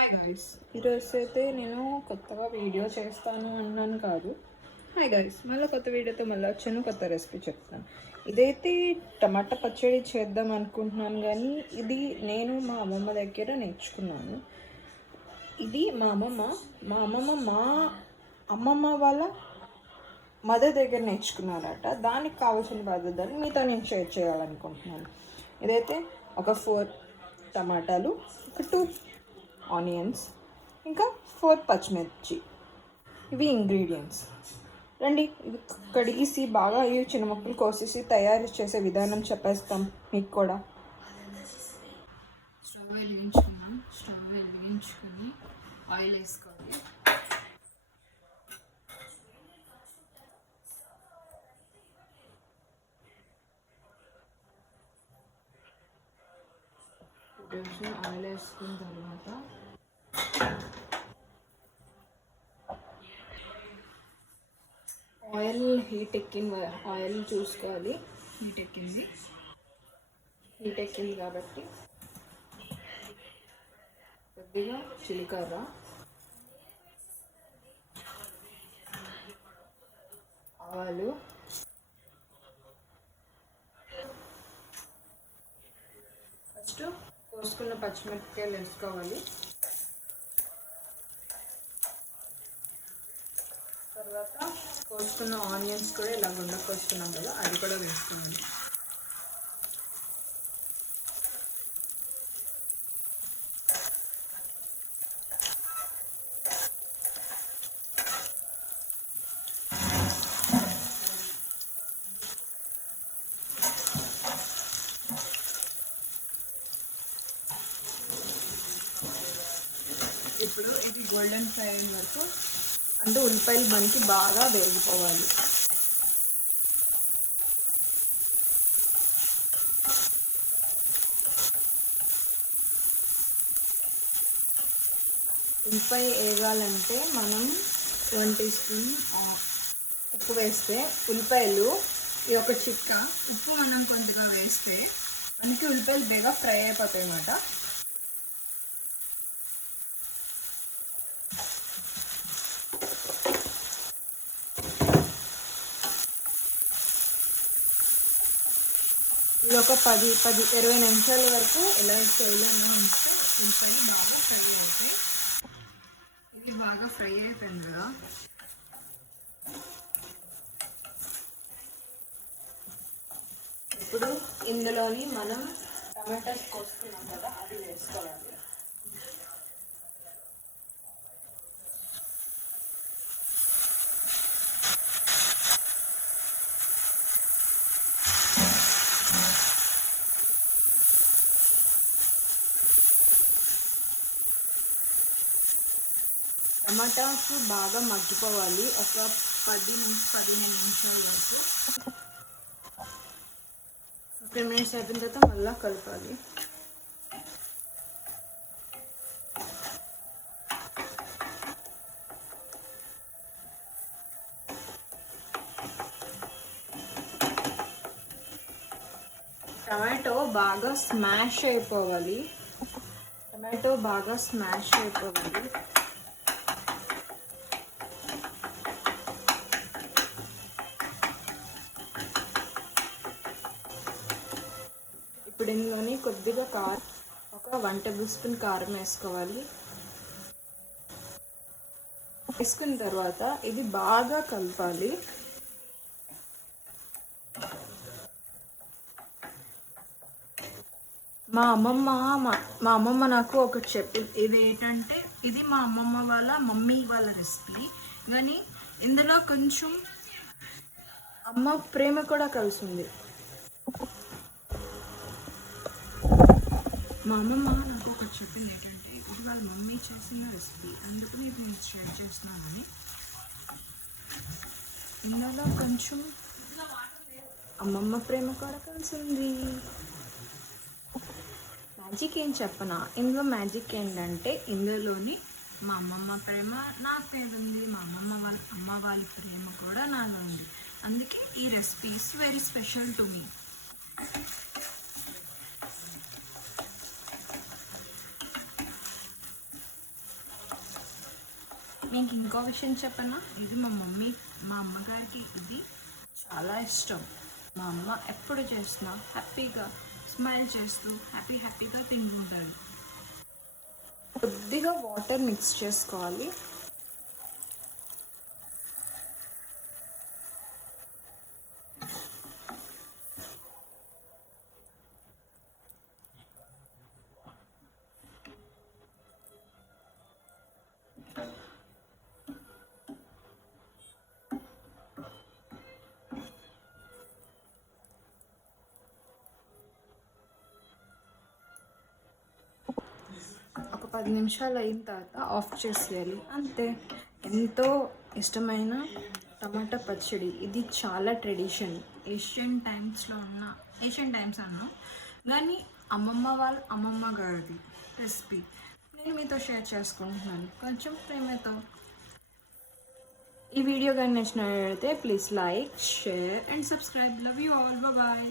Hi guys, ఈరోజు అయితే నేను కొత్తగా వీడియో చేస్తాను అన్నాను కాదు. హాయ్ గైస్, మళ్ళీ కొత్త వీడియోతో మళ్ళీ వచ్చాను, కొత్త రెసిపీ చెప్తాను. ఇదైతే టమాటా పచ్చడి చేద్దాం అనుకుంటున్నాను, కానీ ఇది నేను మా అమ్మమ్మ దగ్గర నేర్చుకున్నాను. ఇది మా అమ్మమ్మ వాళ్ళ మదర్ దగ్గర నేర్చుకున్నారట. దానికి కావాల్సిన పద్ధతులు మీతో నేను షేర్ చేయాలనుకుంటున్నాను. ఇదైతే ఒక 4 టమాటాలు, ఒక 2 ఆనియన్స్, ఇంకా 4 పచ్చిమిర్చి. ఇవి ఇంగ్రీడియంట్స్. రండి, ఇవి కడిగేసి బాగా ఇవి చిన్న ముక్కలు కోసేసి తయారు చేసే విధానం చెప్పేస్తాం మీకు కూడా. స్టవ్ వెలిగించుకున్నాం. స్టవ్ వెలిగించుకుని ఆయిల్ వేసుకోవాలి. కొంచెం ఆయిల్ వేసుకున్న తర్వాత ఆయిల్ హీట్ ఎక్కింది. ఆయిల్ చూసుకోవాలి, హీట్ ఎక్కింది కాబట్టి కొద్దిగా జీలకర్ర, ఆవాలు, ఫస్ట్ కోసుకున్న పచ్చిమిరపకాయలు వేసుకోవాలి. తర్వాత కోసుకున్న ఆనియన్స్ కూడా ఇలా గుండ కోసుకున్నాం కదా, అది కూడా వేసుకోండి. ఇప్పుడు ఇది గోల్డెన్ ఫ్రై అయిన వరకు, అంటే ఉల్లిపాయలు మనకి బాగా వేగిపోవాలి. ఉల్లిపాయ వేగాలంటే మనం 1 టీ స్పూన్ ఉప్పు వేస్తే, ఉల్లిపాయలు ఇది ఒక చిట్కా, ఉప్పు మనం కొంతగా వేస్తే మనకి ఉల్లిపాయలు బాగా ఫ్రై అయిపోతాయి అన్నమాట. ఇది ఒక 10-20 నిమిషాల వరకు ఎలా స్టవ్లో ఉంటే ఉల్లిపాయలు బాగా ఫ్రై అవుతాయి. ఇది బాగా ఫ్రై అయిపోయింది కదా, ఇప్పుడు ఇందులోని మనం టమాటాస్ కోసుకున్నాం కదా, అది వేసుకోవాలి. టమాటాస్ బాగా మగ్గిపోవాలి, ఒక 10-15 నిమిషాల వరకు. 15 మినిట్స్ అయిపోయిన తర్వాత మళ్ళీ కలపాలి. టమాటో బాగా స్మాష్ అయిపోవాలి. ఇప్పుడు ఇందులోని కొద్దిగా కారం, ఒక 1 టేబుల్ స్పూన్ కారం వేసుకోవాలి. వేసుకున్న తర్వాత ఇది బాగా కలపాలి. మా అమ్మమ్మ నాకు ఒకటి చెప్పింది. ఇది ఏంటంటే, ఇది మా అమ్మమ్మ వాళ్ళ మమ్మీ వాళ్ళ రెసిపీ, కానీ ఇందులో కొంచెం అమ్మ ప్రేమ కూడా కలిసింది. మా అమ్మమ్మ నాకు ఒకటి చెప్పింది ఏంటంటే, ఇది వాళ్ళ మమ్మీ చేసిన రెసిపీ, అందుకని ఇది నేను షేర్ చేస్తున్నానని. ఇందులో కొంచెం అమ్మమ్మ ప్రేమ కూడా కలిసింది. మ్యాజిక్ ఏం చెప్పనా, ఇందులో మ్యాజిక్ ఏంటంటే, ఇందులోని మా అమ్మమ్మ ప్రేమ నాకు మీద ఉంది, మా అమ్మ వాళ్ళ ప్రేమ కూడా నాలో ఉంది. అందుకే ఈ recipe is very special to me. మీకు ఇంకో విషయం చెప్పనా, ఇది మా అమ్మగారికి ఇది చాలా ఇష్టం. మా అమ్మ ఎప్పుడు చేసినా హ్యాపీగా స్మైల్ చేస్తూ హ్యాపీగా తింటుంటారు. కొద్దిగా వాటర్ మిక్స్ చేసుకోవాలి. ఒక 10 నిమిషాలు అయిన తర్వాత ఆఫ్ చేసేయాలి, అంతే. ఎంతో ఇష్టమైన టమాటా పచ్చడి. ఇది చాలా ట్రెడిషన్. ఏషియన్ టైమ్స్ అన్నా కానీ అమ్మమ్మ గారిది రెసిపీ నేను మీతో షేర్ చేసుకుంటున్నాను కొంచెం ప్రేమతో. ఈ వీడియో కానీ నచ్చినట్లయితే please like, share and subscribe. Love you all. Bye.